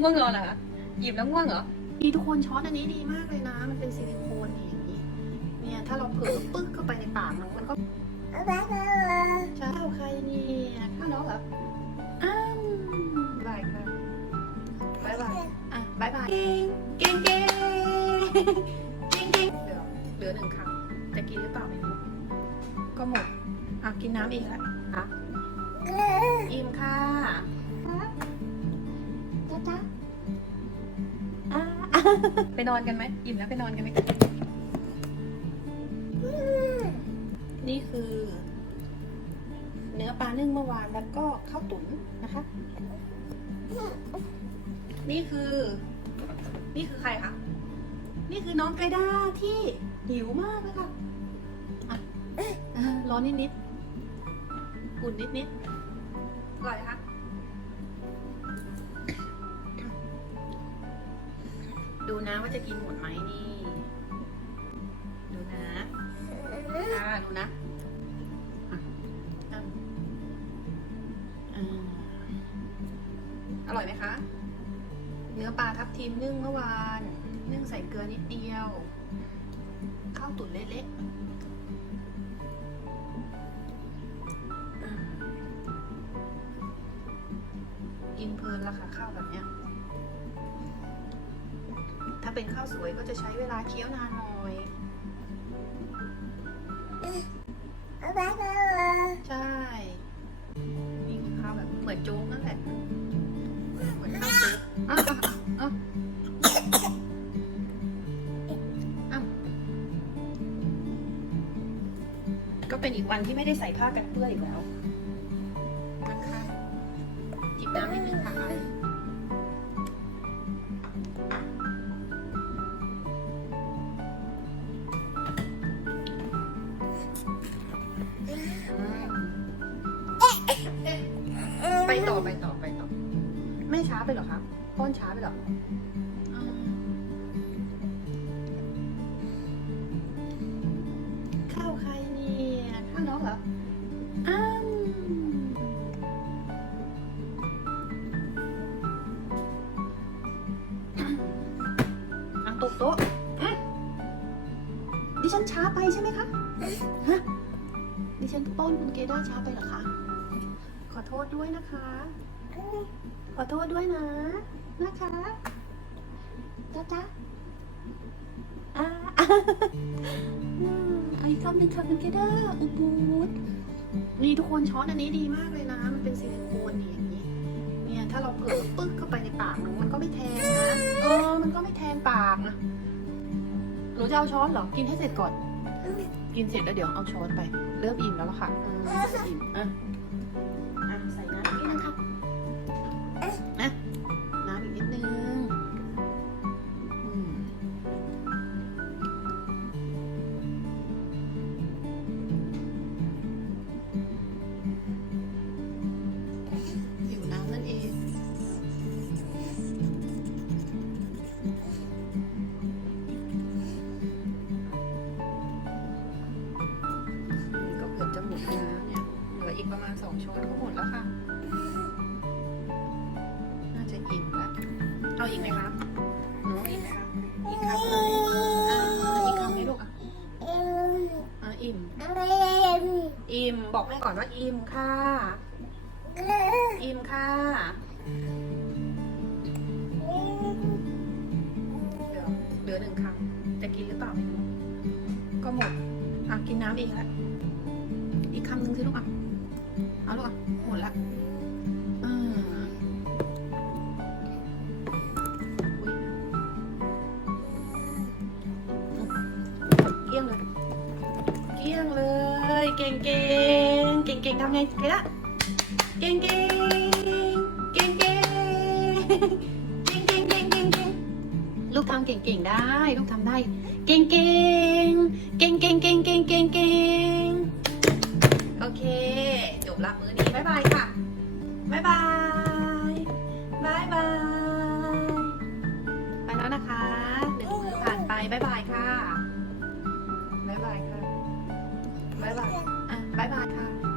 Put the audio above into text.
ง่วงนอนเหรอคะหยิบแล้วง่วงเหรอดีทุกคนช้อนอันนี้ดีมากเลยนะ มันเป็นซิลิโคนนี่อย่างนี้ เนี่ยถ้าเราเผลอปึ๊กเข้าไปในปากมันมันก็ใช่ข้าใครเนี่ยข้าวน้องเหรออ้าวบายครับายบายอะบายบายเก่งเก่งเก่งเก่งเดี๋ยวเหลือหนึ่งคำจะกินหรือเปล่าไม่รู้ก็หมดอะกินน้ำอีกแล้วอะ ไปนอนกันไหมอิ่มแล้วไปนอนกันไหมนี่คือ เนื้อปลานึ่งเมื่อวานแล้วก็ข้าวตุ๋นนะคะ นี่คือ นี่คือใครคะ นี่คือน้องไกด้าที่หิวมากเลยค่ะอะอะร้อนนิดนิดอุ่นนิดนิดอร่อยนะคะ ดูนะว่าจะกินหมดไหมนี่ ดูนะค่ะดูนะอร่อยไหมคะ เนื้อปลาทับทิมนึ่งเมื่อวาน นึ่งใส่เกลือนิดเดียว ข้าวตุ๋นเละๆกินเพลินละค่ะข้าวแบบเนี้ย ถ้าเป็นข้าวสวยก็จะใช้เวลาเคี้ยวนานหน่อย ใช่ นี่คือข้าวแบบเหมือนโจ๊กนั่นแหละ เหมือนข้าวโจ๊กอะอะอะอะก็เป็นอีกวันที่ไม่ได้ใส่ผ้ากันเปื้อนอีกแล้วนะคะจิบน้ำนิดนึงค่ะ ช้าไปเหรอคะป้อนช้าไปเหรออ่าข้าวใครเนี่ยข้าวน้องเหรออ้าวอะตกโต๊ะอืมดิฉันช้าไปใช่ไหมคะฮะดิฉันป้อนคุณเกด้าช้าไปเหรอคะ ขอโทษด้วยนะคะ ขอโทษด้วยนะ นะคะจ้าจ้าอ่าอ่าอีกคำหนึ่งค่ะคุณเกด้าอุบูดนี่ทุกคนช้อนอันนี้ดีมากเลยนะ มันเป็นซิลิโคนนี่อย่างนี้ เนี่ยถ้าเราเผลอปึ๊กเข้าไปในปากมันมันก็ไม่แทงนะ เออ มันก็ไม่แทงปากนะ หนูจะเอาช้อนเหรอ กินให้เสร็จก่อน กินเสร็จแล้วเดี๋ยวเอาช้อนไป เริ่มอิ่มแล้วล่ะค่ะอืมอิ่มอะอะ ประมาณสองช้อนก็หมดแล้วค่ะ น่าจะอิ่มแล้วเอาอีกไหมคะหนูอิ่มไหมคะอีกคำเลยอ่าอีกคำให้ลูกอะอ่าอิ่ม อิ่ม บอกแม่ก่อนว่าอิ่มค่ะ อิ่มค่ะ เดี๋ยวเหลือหนึ่งคำจะกินหรือเปล่าไม่รู้ก็หมด อะ กินน้ำอีกแล้วอีกคำหนึ่งสิลูกอะ เอาลูกอะหมดละอ่าอุ๊ยเกลี้ยงเลย เกลี้ยงเลย เก่งเก่งเก่งเก่งๆทำไงใครละเก่งเก่งเก่งเก่งเก่งเก่งเก่งเก่งเก่งลูกทำเก่งเก่งๆได้ ลูกทำได้ เก่งเก่งเก่งเก่งเก่งเก่งเก่งเก่ง โอเค จบละมื้อนี้บ๊ายบายค่ะบ๊ายบายบ๊ายบาย ไปแล้วนะคะหนึ่งมือผ่านไปบ๊ายบายค่ะบ๊ายบายค่ะบ๊ายบายอะบ๊ายบายค่ะ